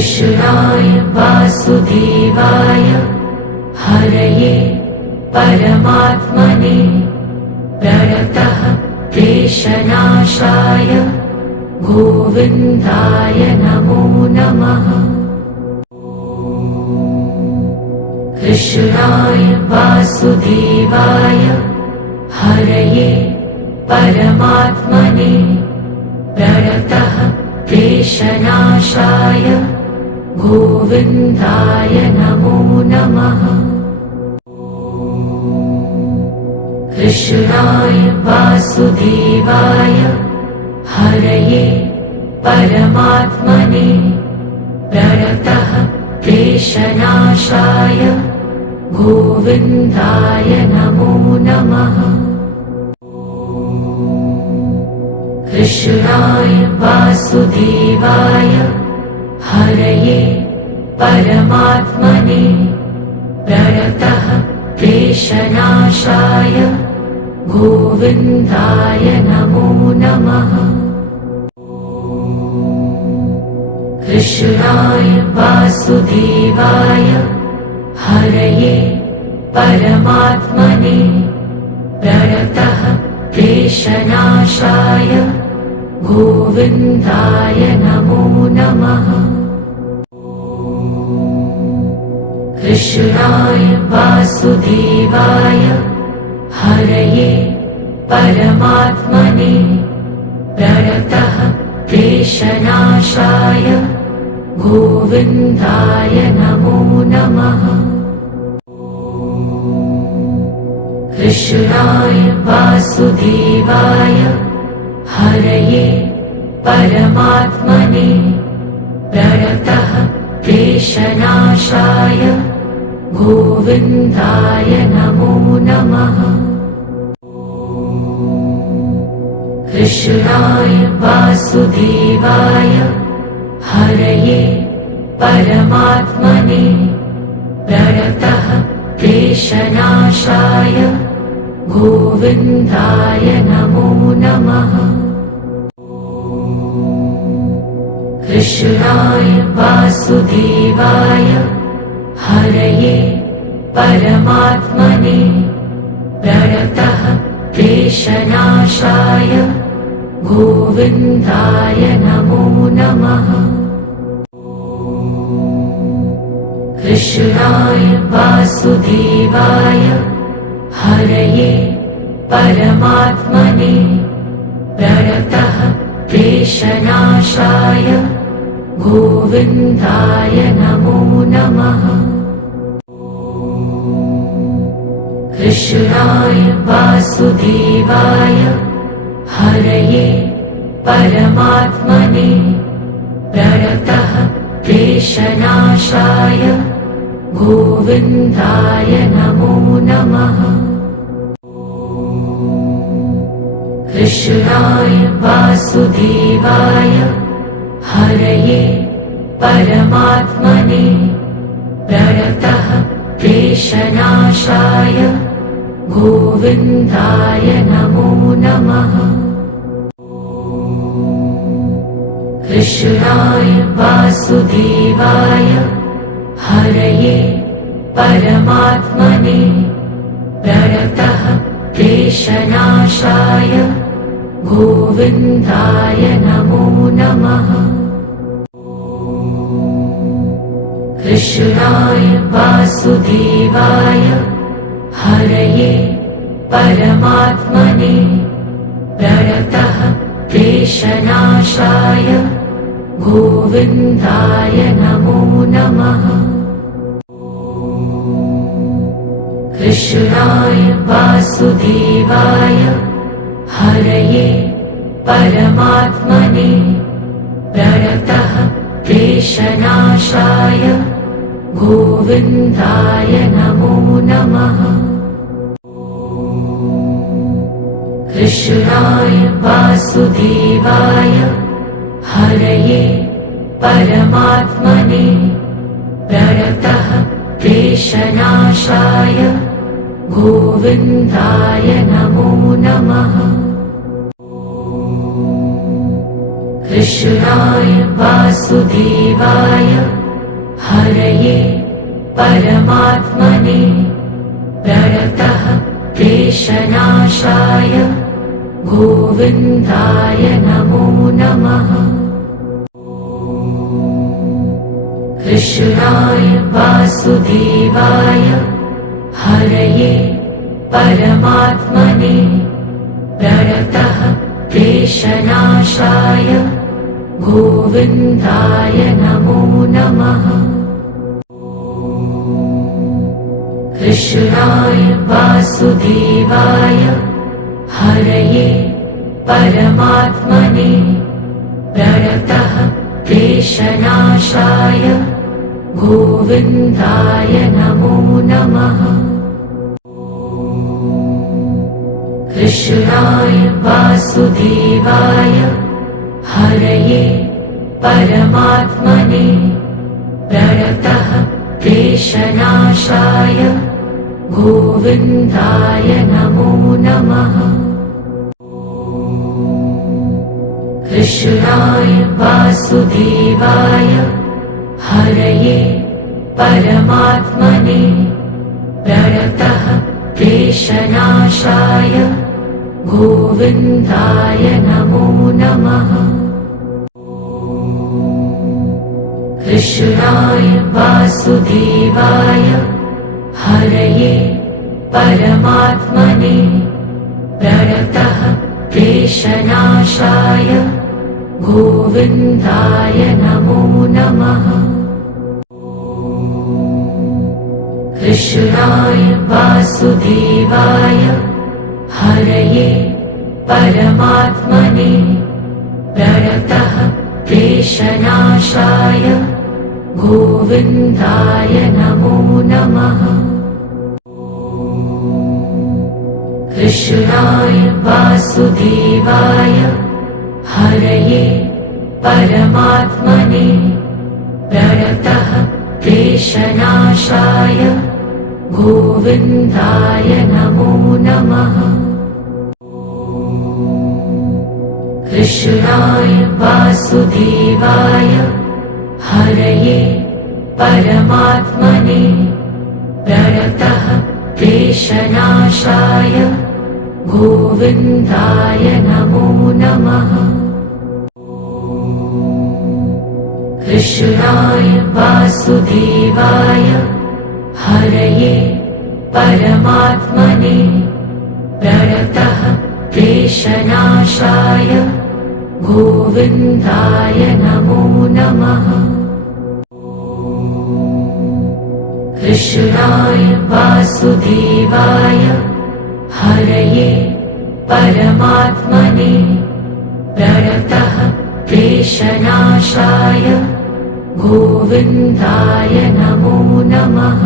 कृष्णाय वासुदेवाय हरये परमात्मने प्रणतः क्लेशनाशाय गोविन्दाय नमो नमः। कृष्णाय वासुदेवाय हरये परमात्मने प्रणतः क्लेशनाशाय गोविन्दाय नमो नमः। कृष्णाय वासुदेवाय हरये परमात्मने प्रणतः क्लेशनाशाय गोविन्दाय नमो नमः। कृष्णाय वासुदेवाय हरये परमात्मने प्रणतः क्लेशनाशाय गोविन्दाय नमो नमः। कृष्णाय वासुदेवाय हरये परमात्मने प्रणतः क्लेशनाशाय गोविन्दाय नमो नमः। कृष्णाय वासुदेवाय हरये परमात्मने प्रणतः क्लेशनाशाय गोविन्दाय नमो नमः। कृष्णाय वासुदेवाय हरये परमात्मने प्रणतः क्लेशनाशाय गोविन्दाय नमो नमः। कृष्णाय वासुदेवाय हरये परमात्मने प्रणतः क्लेशनाशाय गोविन्दाय नमो नमः। कृष्णाय वासुदेवाय हरये परमात्मने प्रणतः क्लेशनाशाय गोविन्दाय नमो नमः। कृष्णाय वासुदेवाय हरये परमात्मने प्रणतः क्लेशनाशाय गोविन्दाय नमो नमः। कृष्णाय वासुदेवाय हरये परमात्मने प्रणतः क्लेशनाशाय गोविन्दाय नमो नमः। कृष्णाय वासुदेवाय हरये परमात्मने प्रणतः क्लेशनाशाय गोविन्दाय नमो नमः। कृष्णाय वासुदेवाय हरये परमात्मने प्रणतः क्लेशनाशाय गोविन्दाय नमो नमः। कृष्णाय वासुदेवाय हरये परमात्मने प्रणतः क्लेशनाशाय गोविन्दाय नमो नमः। कृष्णाय वासुदेवाय हरये परमात्मने प्रणतः क्लेशनाशाय गोविन्दाय नमो नमः। कृष्णाय वासुदेवाय हरये परमात्मने प्रणतः क्लेशनाशाय गोविन्दाय नमो नमः। कृष्णाय वासुदेवाय हरये परमात्मने प्रणतः क्लेशनाशाय गोविन्दाय नमो नमः। कृष्णाय वासुदेवाय हरये परमात्मने प्रणतः क्लेशनाशाय गोविन्दाय नमो नमः। कृष्णाय वासुदेवाय हरये परमात्मने प्रणतः क्लेशनाशाय गोविन्दाय नमो नमः। कृष्णाय वासुदेवाय हरये परमात्मने प्रणतः क्लेशनाशाय गोविन्दाय नमो नमः। कृष्णाय वासुदेवाय हरये परमात्मने प्रणतः क्लेशनाशाय गोविन्दाय नमो नमः। कृष्णाय वासुदेवाय हरये परमात्मने प्रणतः क्लेशनाशाय गोविन्दाय नमो नमः। कृष्णाय वासुदेवाय हरये परमात्मने प्रणतः क्लेशनाशाय गोविन्दाय नमो नमः। कृष्णाय वासुदेवाय हरये परमात्मने प्रणतः क्लेशनाशाय गोविन्दाय नमो नमः। कृष्णाय वासुदेवाय हरये परमात्मने प्रणतः क्लेशनाशाय गोविन्दाय नमो नमः। कृष्णाय वासुदेवाय हरये परमात्मने प्रणतः क्लेशनाशाय गोविन्दाय नमो नमः। कृष्णाय वासुदेवाय हरये परमात्मने प्रणतः क्लेशनाशाय गोविन्दाय नमो नमः।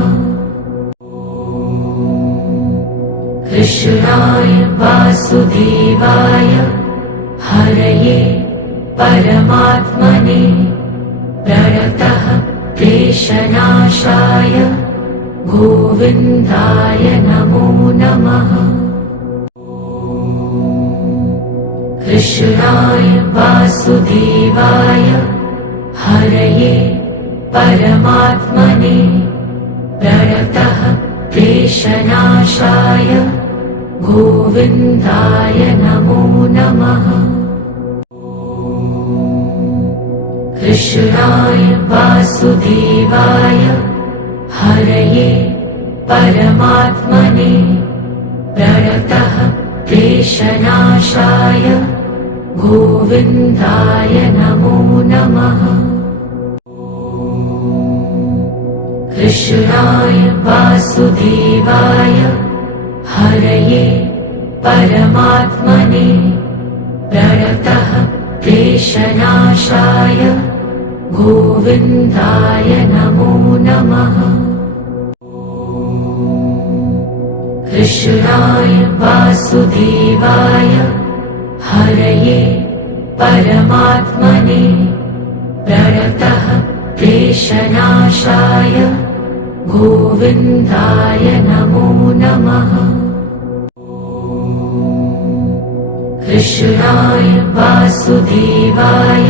कृष्णाय वासुदेवाय हरये परमात्मने प्रणतः क्लेशनाशाय गोविन्दाय नमो नमः। कृष्णाय वासुदेवाय हरये परमात्मने प्रणतः क्लेशनाशाय गोविन्दाय नमो नमः। कृष्णाय वासुदेवाय हरये परमात्मने प्रणतः क्लेशनाशाय गोविन्दाय नमो नमः। कृष्णाय वासुदेवाय हरये परमात्मने प्रणतः क्लेशनाशाय गोविन्दाय नमो नमः। कृष्णाय वासुदेवाय हरये परमात्मने प्रणतः क्लेशनाशाय गोविन्दाय नमो नमः। कृष्णाय वासुदेवाय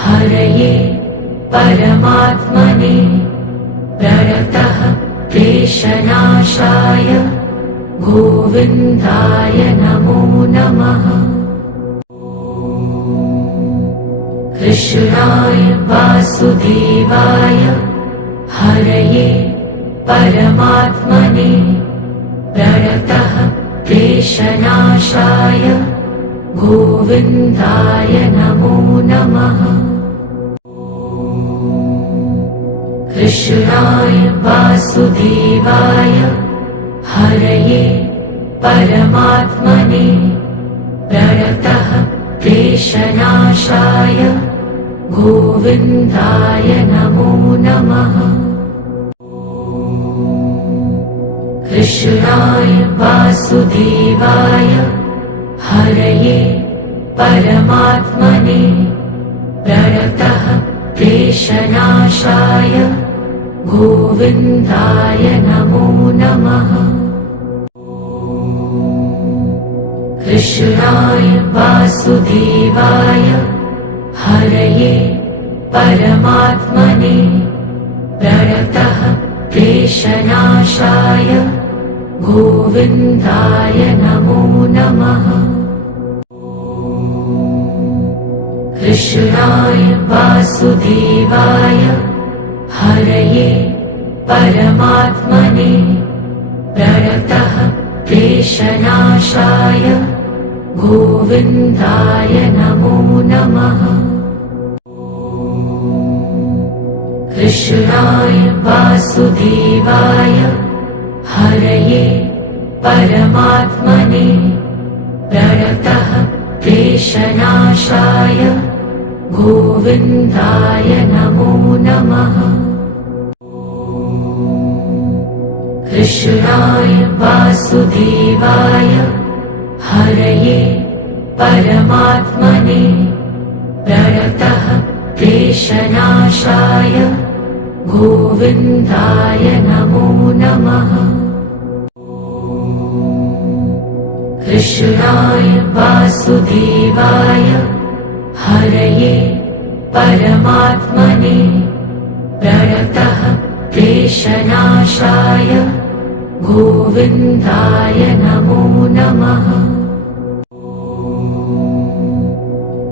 हरये परमात्मने प्रणतः क्लेशनाशाय गोविन्दाय नमो नमः। कृष्णाय वासुदेवाय हरये परमात्मने प्रणतः क्लेशनाशाय गोविन्दाय नमो नमः। कृष्णाय वासुदेवाय हरये परमात्मने प्रणतः क्लेशनाशाय गोविन्दाय नमो नमः। कृष्णाय वासुदेवाय हरये परमात्मने प्रणतः क्लेशनाशाय गोविन्दाय नमो नमः। कृष्णाय वासुदेवाय हरये परमात्मने प्रणतः क्लेशनाशाय गोविन्दाय नमो नमः। कृष्णाय वासुदेवाय हरये परमात्मने प्रणतः क्लेशनाशाय गोविन्दाय नमो नमः। कृष्णाय वासुदेवाय हरये परमात्मने प्रणतः क्लेशनाशाय गोविन्दाय नमो नमः। कृष्णाय वासुदेवाय हरये परमात्मने प्रणतः क्लेशनाशाय गोविन्दाय नमो नमः। कृष्णाय वासुदेवाय हरये परमात्मने प्रणतः क्लेशनाशाय गोविन्दाय नमो नमः।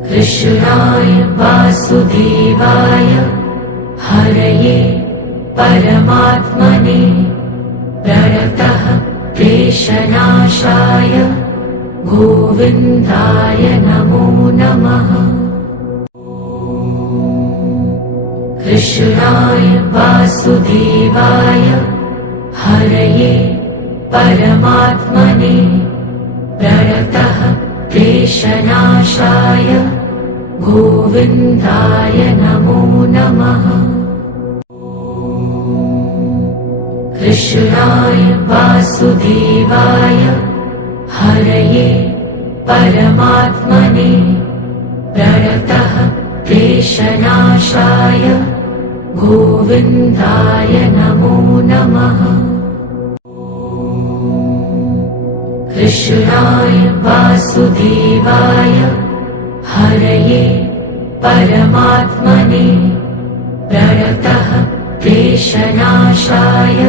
कृष्णाय वासुदेवाय हरये परमात्मने प्रणतः क्लेशनाशाय गोविन्दाय नमो नमः। कृष्णाय वासुदेवाय हरये परमात्मने प्रणतः क्लेशनाशाय गोविन्दाय नमो नमः। कृष्णाय वासुदेवाय हरये परमात्मने प्रणतः क्लेशनाशाय गोविन्दाय नमो नमः। कृष्णाय वासुदेवाय हरये परमात्मने प्रणतः क्लेशनाशाय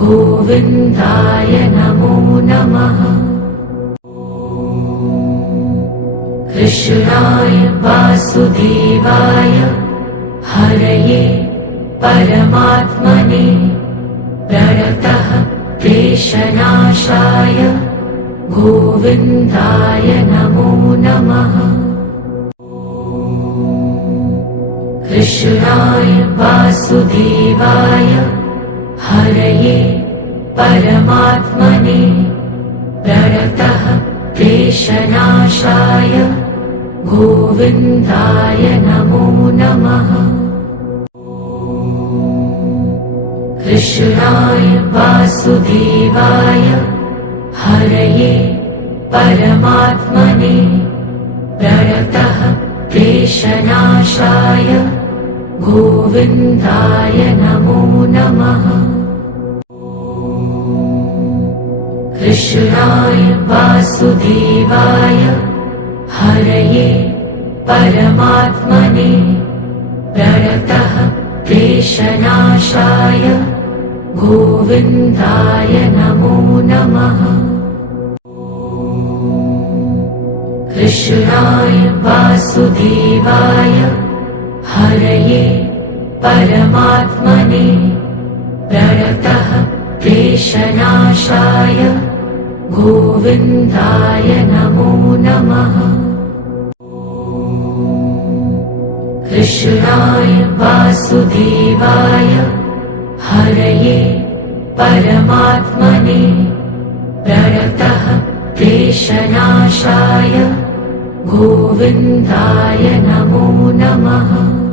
गोविन्दाय नमो नमः। कृष्णाय वासुदेवाय हरये परमात्मने प्रणतः क्लेशनाशाय गोविन्दाय नमो नमः। कृष्णाय वासुदेवाय हरये परमात्मने प्रणतः क्लेशनाशाय गोविन्दाय नमो नमः। कृष्णाय वासुदेवाय हरये परमात्मने प्रणतः क्लेशनाशाय गोविन्दाय नमो नमः। कृष्णाय वासुदेवाय हरये परमात्मने प्रणतः क्लेशनाशाय गोविन्दाय नमो नमः। कृष्णाय वासुदेवाय हरये परमात्मने प्रणतः क्लेशनाशाय गोविन्दाय नमो नमः। कृष्णाय वासुदेवाय हरये परमात्मने प्रणतः क्लेशनाशाय गोविन्दाय नमो नमः।